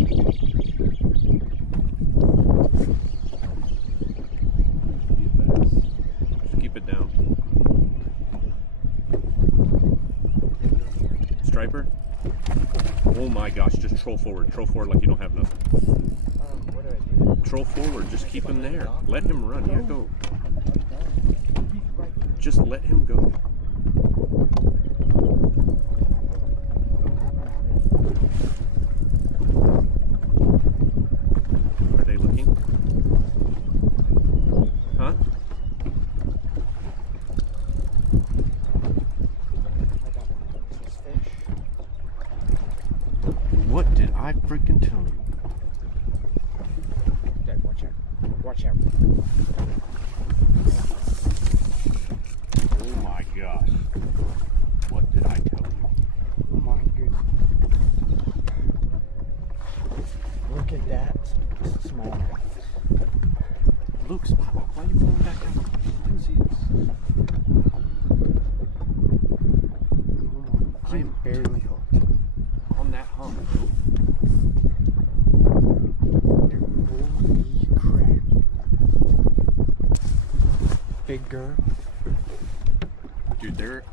Just keep it down. Striper? Oh my gosh, just troll forward like you don't have nothing. What do I do? Troll forward, just keep him there. Let him run, yeah, go. Just let him go. Are they looking? Huh? What did I freaking tell you? Dad, watch out. Watch out. Oh my gosh. What did I tell you? Oh my goodness. Look at that smallmouth. Luke, why are you pulling back down? I didn't see this. I am barely hooked. On that hump. Holy crap. Big girl. Dude, they're